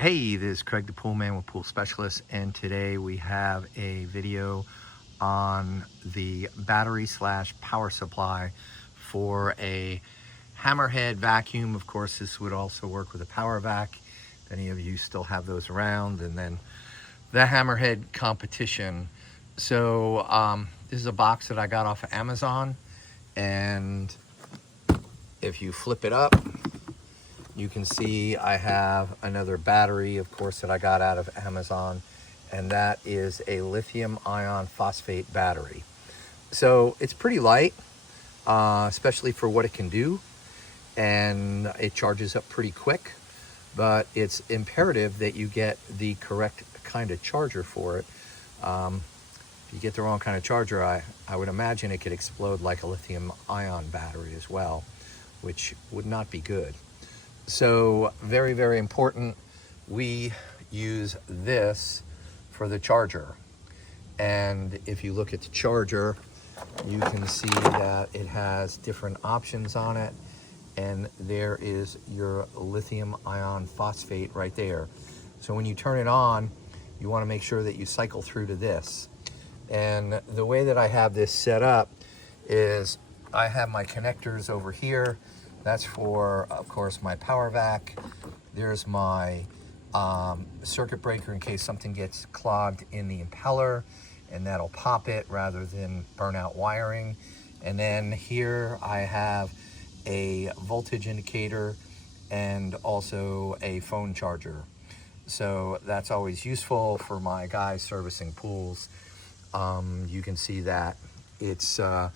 Hey, this is Craig the Pool Man with Pool Specialist, and today we have a video on the battery slash power supply for a Hammerhead vacuum. Of course, this would also work with a PowerVac, if any of you still have those around, and then the Hammerhead competition. So this is a box that I got off of Amazon, and if you flip it up, you can see I have another battery, of course, that I got out of Amazon, and that is a lithium ion phosphate battery. So it's pretty light, especially for what it can do, and it charges up pretty quick, but it's imperative that you get the correct kind of charger for it. If you get the wrong kind of charger, I would imagine it could explode like a lithium ion battery as well, which would not be good. So very, very important. We use this for the charger. And if you look at the charger, you can see that it has different options on it. And there is your lithium ion phosphate right there. So when you turn it on, you want to make sure that you cycle through to this. And the way that I have this set up is I have my connectors over here. That's for, of course, my PowerVac. There's my circuit breaker in case something gets clogged in the impeller, and that'll pop it rather than burn out wiring. And then here I have a voltage indicator and also a phone charger. So that's always useful for my guys servicing pools. You can see that it's a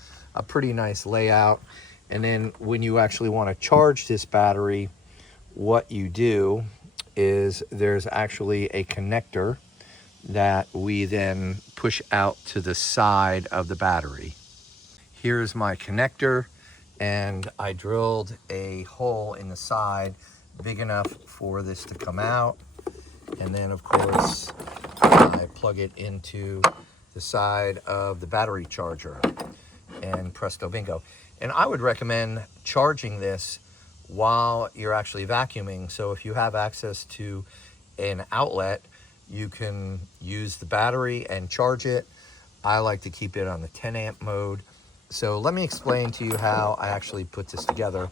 pretty nice layout. And then when you actually want to charge this battery, what you do is there's actually a connector that we then push out to the side of the battery. Here's my connector, and I drilled a hole in the side big enough for this to come out. And then, of course, I plug it into the side of the battery charger, and presto bingo. And I would recommend charging this while you're actually vacuuming. So if you have access to an outlet, you can use the battery and charge it. I like to keep it on the 10 amp mode. So let me explain to you how I actually put this together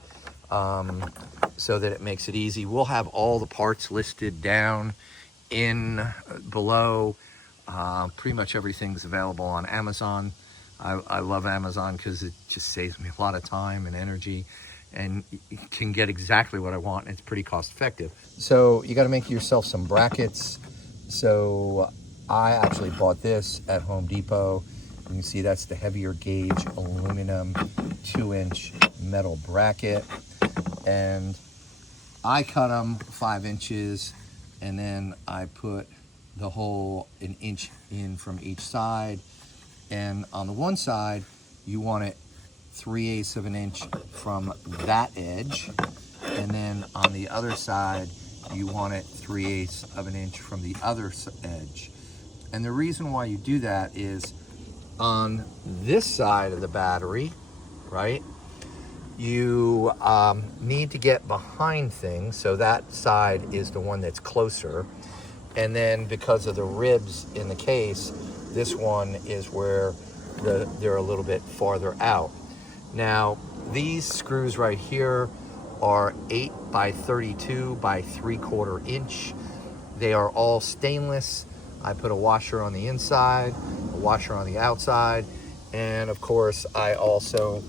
so that it makes it easy. We'll have all the parts listed down in below. Pretty much everything's available on Amazon. I love Amazon because it just saves me a lot of time and energy, and you can get exactly what I want, and it's pretty cost effective. So you got to make yourself some brackets. So I actually bought this at Home Depot. You can see that's the heavier gauge aluminum 2-inch metal bracket, and I cut them 5 inches, and then I put the hole 1 inch in from each side. And on the one side, you want it 3/8 of an inch from that edge. And then on the other side, you want it 3/8 of an inch from the other edge. And the reason why you do that is on this side of the battery, right, you need to get behind things. So that side is the one that's closer. And then because of the ribs in the case, this one is where they're a little bit farther out. Now, these screws right here are 8 by 32 by 3/4 inch. They are all stainless. I put a washer on the inside, a washer on the outside, and of course, I also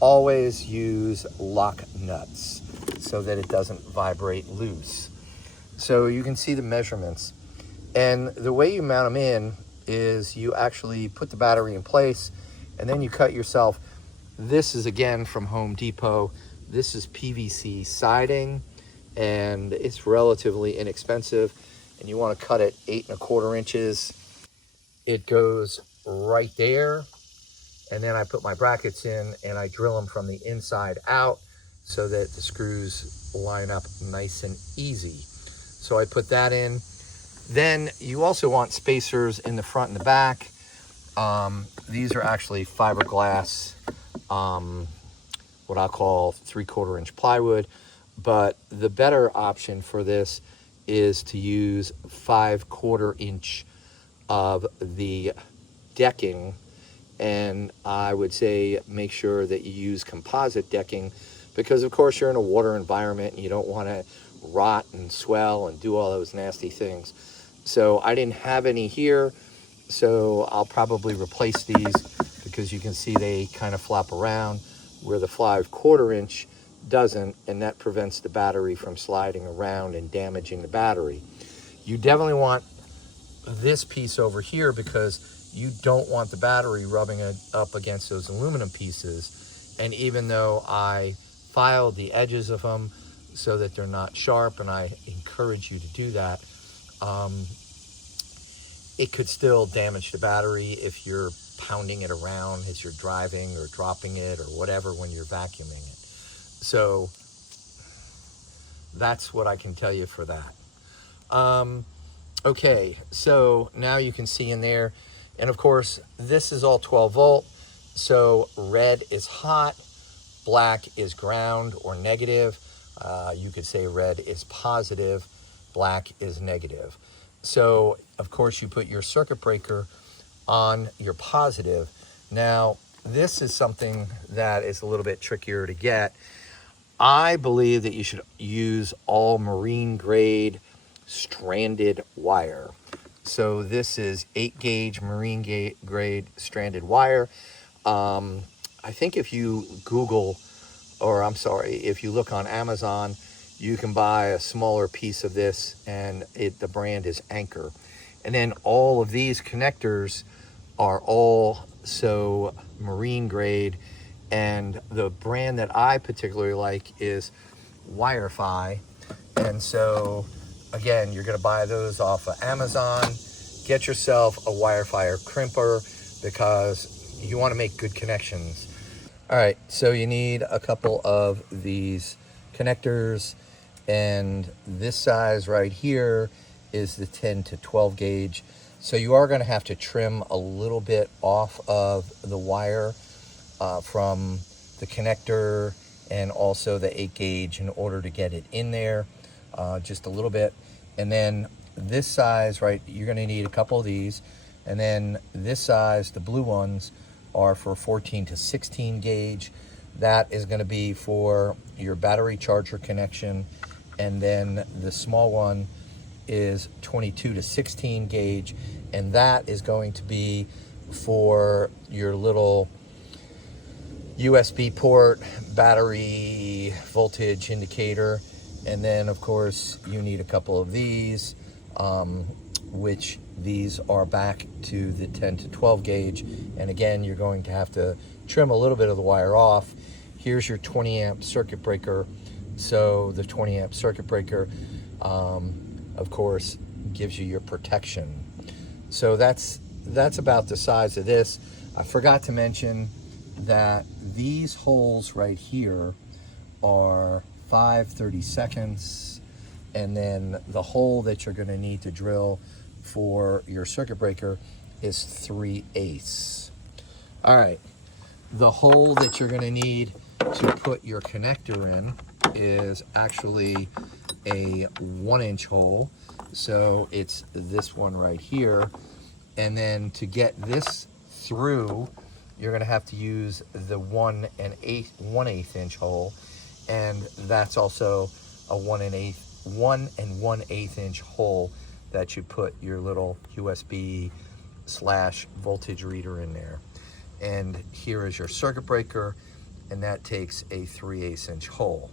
always use lock nuts so that it doesn't vibrate loose. So you can see the measurements. And the way you mount them in is you actually put the battery in place, and then you cut yourself. This is again from Home Depot. This is PVC siding, and it's relatively inexpensive, and you want to cut it 8 1/4 inches. It goes right there, and then I put my brackets in and I drill them from the inside out so that the screws line up nice and easy. So I put that in. Then you also want spacers in the front and the back. These are actually fiberglass, what I call 3/4 inch plywood. But the better option for this is to use 5/4 inch of the decking, and I would say make sure that you use composite decking, because of course you're in a water environment and you don't want to rot and swell and do all those nasty things. So I didn't have any here, so I'll probably replace these, because you can see they kind of flop around where the 5/4 inch doesn't, and that prevents the battery from sliding around and damaging the battery. You definitely want this piece over here, because you don't want the battery rubbing up against those aluminum pieces. And even though I filed the edges of them so that they're not sharp, and I encourage you to do that, it could still damage the battery if you're pounding it around as you're driving or dropping it or whatever when you're vacuuming it. So that's what I can tell you for that. Okay, so now you can see in there, and of course this is all 12 volt, so red is hot, black is ground or negative. You could say red is positive, black is negative. So of course you put your circuit breaker on your positive. Now this is something that is a little bit trickier to get. I believe that you should use all marine grade stranded wire. So this is 8-gauge marine grade stranded wire. I think if you Google, or I'm sorry, if you look on Amazon, you can buy a smaller piece of this, and the brand is Anchor. And then all of these connectors are also marine grade, and the brand that I particularly like is Wi-Fi. And so again, you're going to buy those off of Amazon. Get yourself a Wi-Fi crimper, because you want to make good connections. All right, so you need a couple of these connectors, and this size right here is the 10 to 12 gauge. So you are going to have to trim a little bit off of the wire from the connector and also the 8-gauge in order to get it in there, just a little bit. And then this size, right, you're going to need a couple of these. And then this size, the blue ones, are for 14 to 16 gauge. That is going to be for your battery charger connection. And then the small one is 22 to 16 gauge, and that is going to be for your little USB port battery voltage indicator. And then of course you need a couple of these, which these are back to the 10 to 12 gauge. And again, you're going to have to trim a little bit of the wire off. Here's your 20 amp circuit breaker. So the 20 amp circuit breaker, of course, gives you your protection. So that's about the size of this. I forgot to mention that these holes right here are 5/32, and then the hole that you're going to need to drill for your circuit breaker is 3/8. All right, the hole that you're going to need to put your connector in is actually a 1-inch hole. So it's this one right here. And then to get this through, you're going to have to use the 1 1/8 inch hole. And that's also a 1 1/8 inch hole that you put your little USB / voltage reader in there. And here is your circuit breaker, and that takes a 3/8 inch hole.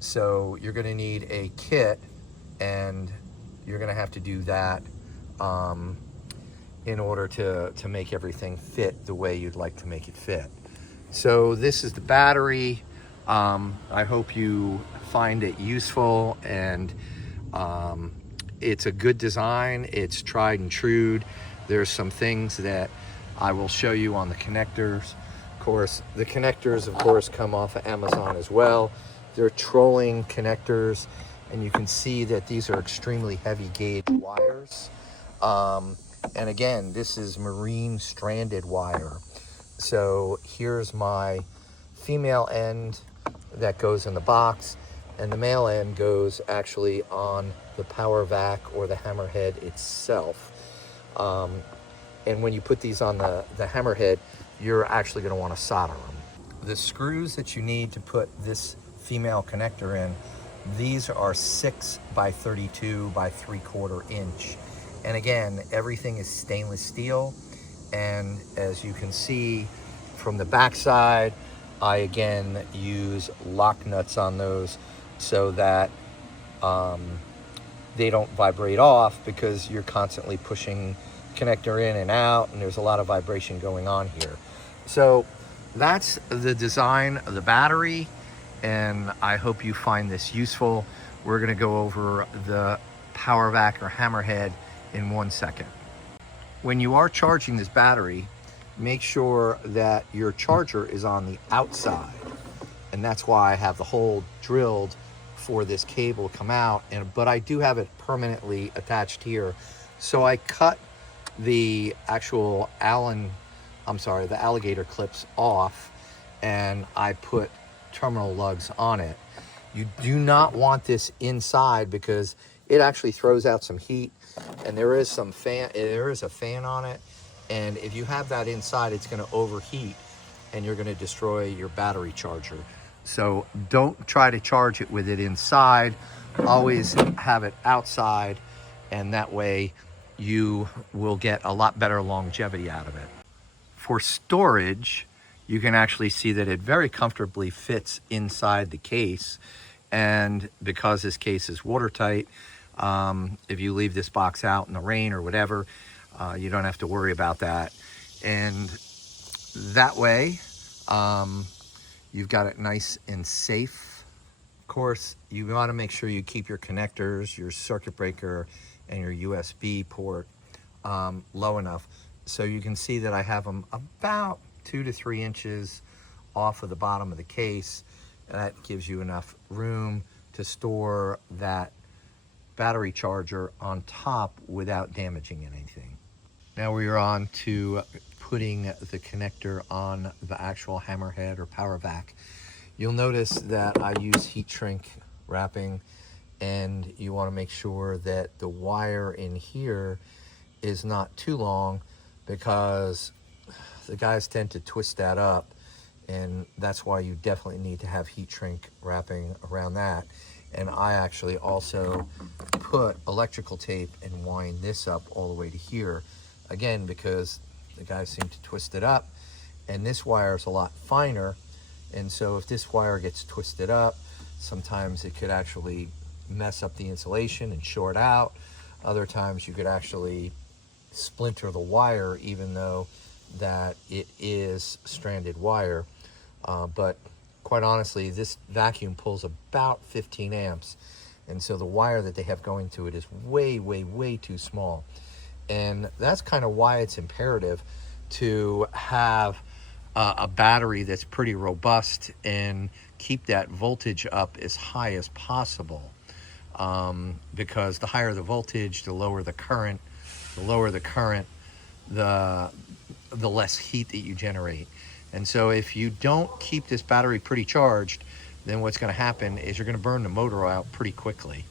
So you're going to need a kit, and you're going to have to do that in order to make everything fit the way you'd like to make it fit. So this is the battery. I hope you find it useful, and it's a good design. It's tried and true. There's some things that I will show you on the connectors. Of course, the connectors, of course, come off of Amazon as well. They're trolling connectors, and you can see that these are extremely heavy gauge wires. And again, this is marine stranded wire. So here's my female end that goes in the box, and the male end goes actually on the PowerVac or the Hammerhead itself. And when you put these on the Hammerhead, you're actually going to want to solder them. The screws that you need to put this female connector in, these are 6 by 32 by 3/4 inch. And again, everything is stainless steel. And as you can see from the backside, I again use lock nuts on those so that they don't vibrate off, because you're constantly pushing connector in and out, and there's a lot of vibration going on here. So that's the design of the battery, and I hope you find this useful. We're going to go over the PowerVac or Hammerhead in 1 second. When you are charging this battery, make sure that your charger is on the outside, and that's why I have the hole drilled for this cable to come out. But I do have it permanently attached here, so I cut the actual the alligator clips off, and I put terminal lugs on it. You do not want this inside, because it actually throws out some heat, and there is a fan on it, and if you have that inside, it's going to overheat and you're going to destroy your battery charger. So don't try to charge it with it inside. Always have it outside, and that way you will get a lot better longevity out of it. For storage, you can actually see that it very comfortably fits inside the case, and because this case is watertight, if you leave this box out in the rain or whatever, you don't have to worry about that. And that way, you've got it nice and safe. Of course, you want to make sure you keep your connectors, your circuit breaker, and your USB port low enough. So you can see that I have them about 2 to 3 inches off of the bottom of the case. And that gives you enough room to store that battery charger on top without damaging anything. Now we are on to putting the connector on the actual Hammerhead or PowerVac. You'll notice that I use heat shrink wrapping, and you want to make sure that the wire in here is not too long, because the guys tend to twist that up, and that's why you definitely need to have heat shrink wrapping around that. And I actually also put electrical tape and wind this up all the way to here, again, because the guys seem to twist it up, and this wire is a lot finer, and so if this wire gets twisted up, sometimes it could actually mess up the insulation and short out. Other times you could actually splinter the wire, even though that it is stranded wire. But quite honestly, this vacuum pulls about 15 amps, and so the wire that they have going to it is way, way, way too small. And that's kind of why it's imperative to have a battery that's pretty robust and keep that voltage up as high as possible, because the higher the voltage, the lower the current. The lower the current, the less heat that you generate. And so if you don't keep this battery pretty charged, then what's going to happen is you're going to burn the motor out pretty quickly.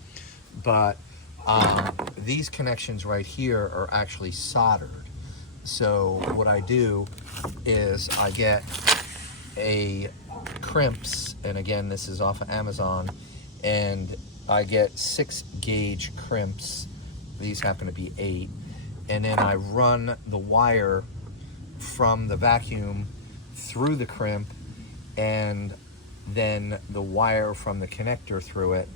But these connections right here are actually soldered. So what I do is I get a crimps, and again, this is off of Amazon, and I get 6 gauge crimps. These happen to be 8. And then I run the wire from the vacuum through the crimp, and then the wire from the connector through it.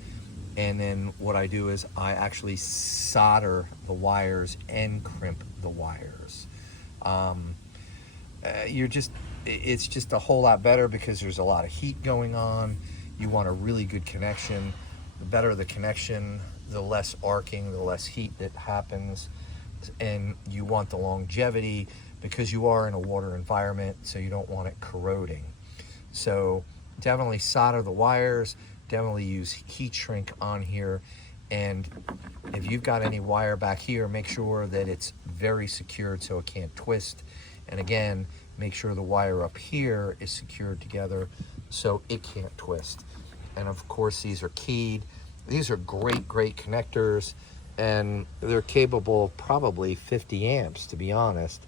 And then what I do is I actually solder the wires and crimp the wires. It's just a whole lot better, because there's a lot of heat going on. You want a really good connection. The better the connection, the less arcing, the less heat that happens. And you want the longevity, because you are in a water environment, so you don't want it corroding. So definitely solder the wires, definitely use heat shrink on here, and if you've got any wire back here, make sure that it's very secured so it can't twist. And again, make sure the wire up here is secured together so it can't twist. And of course, these are keyed. These are great connectors, and they're capable of probably 50 amps, to be honest.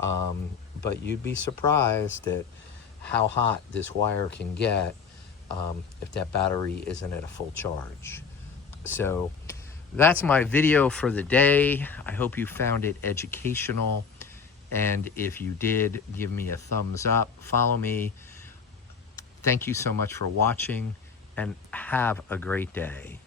But you'd be surprised at how hot this wire can get if that battery isn't at a full charge. So that's my video for the day. I hope you found it educational. And if you did, give me a thumbs up, follow me. Thank you so much for watching, and have a great day.